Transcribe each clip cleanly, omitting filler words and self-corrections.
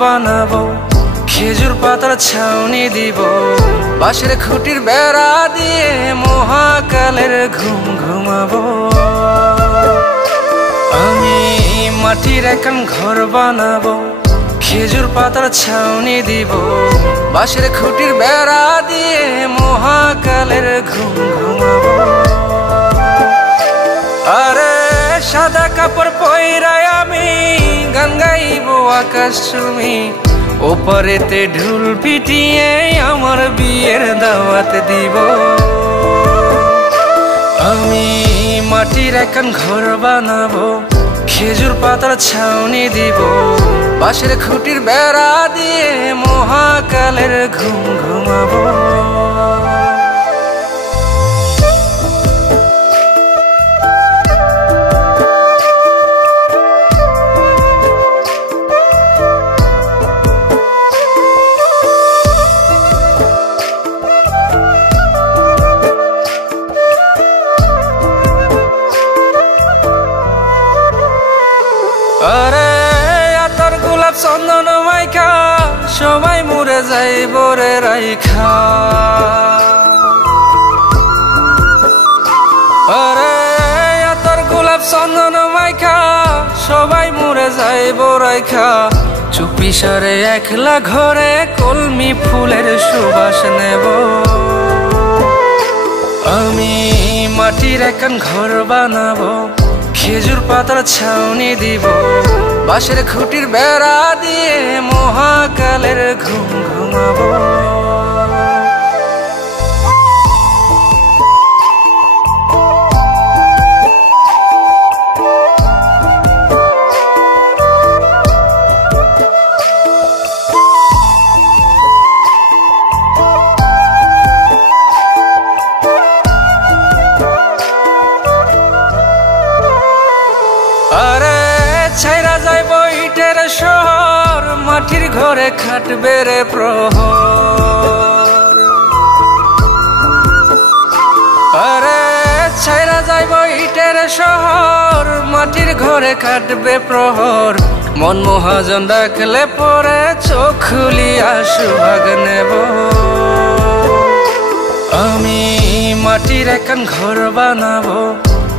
বানাবো, খেজুর পাতার ছাউনি দিব, বাঁশের খুঁটির বেড়া দিয়ে মহাকালের ঘুম ঘুমাবো। আমি মাটির একখান ঘর বানাবো, খেজুর পাতার ছাউনি দিব, বাঁশের খুঁটির বেড়া দিয়ে মহাকালের ঘুম ঘুমাবো। আরে সাদা কাপড় পইরায় আমি গান গাইবো আকাশ চুমি, ওপারেতে ঢুল পিটিয়ে আমার বিয়ের দাওয়াত দিব। আমি মাটির একখান ঘর বানাবো, খেজুর পাতার ছাউনি দিব, বাঁশের খুঁটির বেড়া দিয়ে মহাকালের ঘুম ঘুমাবো। আরে আতর গোলাপ চন্দন মাইখা সবাই মরে যাইব রে রাইখা। আরে আতর গোলাপ চন্দন মাইখা সবাই মরে যাইব রাইখা, চুপি সারে একলা ঘরে কলমি ফুলের সুবাস নেব। আমি মাটির একখান ঘর বানাবো, খেজুর পাতার ছাউনি দিব, বাঁশের খুঁটির বেড়া দিয়ে মহাকালের ঘুম ঘুমাবো। আরে ছাইরা যাইব ইটের শহর, মাটির ঘরে খাটবে রে প্রহর। আরে ছাইরা যাইব ইটের শহর, মাটির ঘরে খাটবে প্রহর, মন মহাজন ডাকলে পরে চোখ খুলিয়া সুভাগ নেব। আমি মাটির একখান ঘর বানাবো,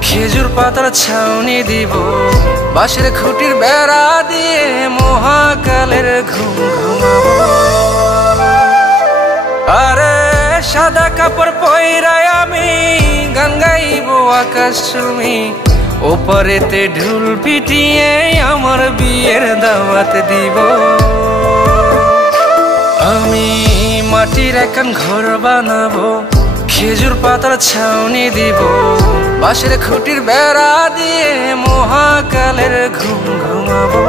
খেজুর পাতার ছাউনি দিব, বাঁশের খুঁটির বেড়া দিয়ে মহাকালের ঘুম ঘুমাবো। আরে সাদা কাপড় পইরায় আমি গান গাইবো আকাশ চুমি, ওপারেতে ঢুল পিটিয়ে আমার বিয়ের দাওয়াত দিব। আমি মাটির একখান ঘর বানাবো, খেজুর পাতার ছাউনি দিব, বাঁশের খুঁটির বেড়া দিয়ে মহাকালের ঘুম ঘুমাবো।